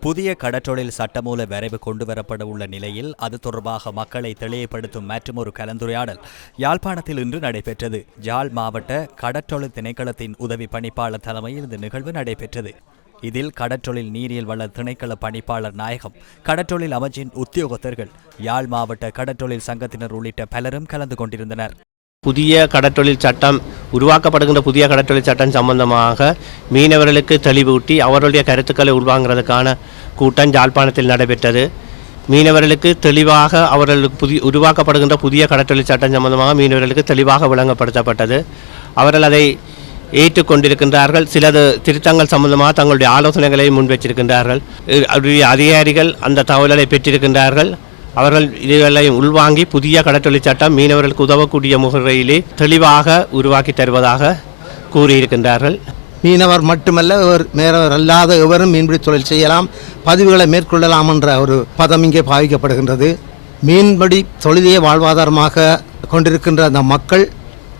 புதிய கடற்றொழில் சட்டமூல வரைவு கொண்டுவரப்பட உள்ள நிலையில் அது தொடர்பாக மக்களை தெளிவுபடுத்தும் மற்றுமொரு கலந்துரையாடல் யாழ்ப்பாணத்தில் இன்று நடைபெற்றது. ஜாழ் மாவட்ட கடற்றொழில் திணைக்களத்தின் உதவி பணிப்பாளர் தலைமையில் இந்த நிகழ்வு நடைபெற்றது. இதில் கடற்றொழில் நீரியல் வள திணைக்கள பணிப்பாளர் நாயகம் கடற்றொழில் அமைச்சின் உத்தியோகத்தர்கள் யாழ் மாவட்ட கடற்றொழில் சங்கத்தினர் உள்ளிட்ட பலரும் கலந்து கொண்டிருந்தனர். புதிய கடற்றொழில் சட்டம் உருவாக்கப்படுகின்ற புதிய கடற்றொழில் சட்டம் சம்பந்தமாக மீனவர்களுக்கு தெளிவூட்டி அவர்களுடைய கருத்துக்களை உள்வாங்கிறதுக்கான கூட்டம் யாழ்ப்பாணத்தில் நடைபெற்றது. மீனவர்களுக்கு தெளிவாக அவர்களுக்கு புதிய உருவாக்கப்படுகின்ற புதிய கடற்றொழில் சட்டம் சம்பந்தமாக மீனவர்களுக்கு தெளிவாக விளங்கப்படுத்தப்பட்டது. அவர்கள் அதை ஏற்றுக்கொண்டிருக்கின்றார்கள். சிலது திருத்தங்கள் சம்பந்தமாக தங்களுடைய ஆலோசனைகளை முன்வைச்சிருக்கின்றார்கள் அவருடைய அதிகாரிகள் அந்த தகவல்களை பெற்றிருக்கின்றார்கள். அவர்கள் இதுகளை உள்வாங்கி புதிய கடற்றொழில் சட்டம் மீனவர்களுக்கு உதவக்கூடிய முறையிலே தெளிவாக உருவாக்கி தருவதாக கூறியிருக்கின்றார்கள். மீனவர் மட்டுமல்ல ஒரு மீனவர் அல்லாத எவரும் மீன்பிடி தொழில் செய்யலாம் பதிவுகளை மேற்கொள்ளலாம் என்ற ஒரு பதம் இங்கே பாவிக்கப்படுகின்றது. மீன்பிடி தொழிலையே வாழ்வாதாரமாக கொண்டிருக்கின்ற அந்த மக்கள்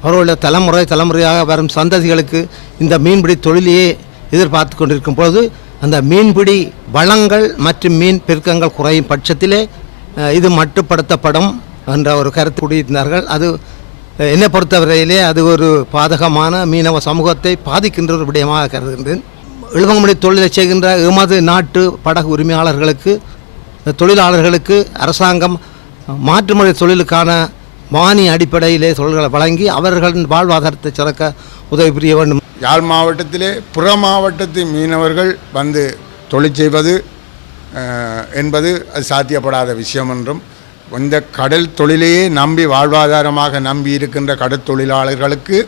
அவர்களுடைய தலைமுறை தலைமுறையாக வரும் சந்ததிகளுக்கு இந்த மீன்பிடி தொழிலையே எதிர்பார்த்து கொண்டிருக்கும் பொழுது அந்த மீன்பிடி வளங்கள் மற்றும் மீன் பெருக்கங்கள் குறையும் பட்சத்திலே இது மட்டுப்படுத்தப்படும் என்ற ஒரு கருத்து கூடியிருந்தார்கள். அது என்னை பொறுத்தவரையிலே அது ஒரு பாதகமான மீனவ சமூகத்தை பாதிக்கின்ற ஒரு விடயமாக கருதுகின்றேன். எழுவங்கமணி தொழிலை செய்கின்ற எமது நாட்டு படகு உரிமையாளர்களுக்கு தொழிலாளர்களுக்கு அரசாங்கம் மாற்றுமொழி தொழிலுக்கான மானிய அடிப்படையிலே தொழில்களை வழங்கி அவர்களின் வாழ்வாதாரத்தை சிறக்க உதவி புரிய வேண்டும். யாழ் மாவட்டத்திலே புற மாவட்டத்து மீனவர்கள் வந்து தொழில் செய்வது என்பது அது சாத்தியப்படாத விஷயம் என்றும் இந்த கடல் தொழிலையே நம்பி வாழ்வாதாரமாக நம்பி இருக்கின்ற கடல் தொழிலாளர்களுக்கு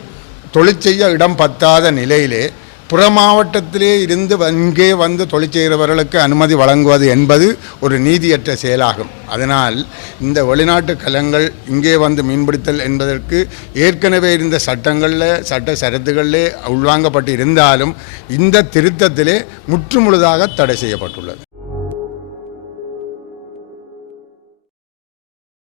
தொழில் செய்ய இடம் பத்தாத நிலையிலே புற மாவட்டத்திலே இருந்து இங்கே வந்து தொழில் செய்கிறவர்களுக்கு அனுமதி வழங்குவது என்பது ஒரு நீதியற்ற செயலாகும். அதனால் இந்த வெளிநாட்டு கலங்கள் இங்கே வந்து மீன்பிடித்தல் என்பதற்கு ஏற்கனவே இருந்த சட்டங்களில் சட்ட சரத்துகளிலே உள்வாங்கப்பட்டு இருந்தாலும் இந்த திருத்தத்திலே முற்றுமுழுதாக தடை செய்யப்பட்டுள்ளது.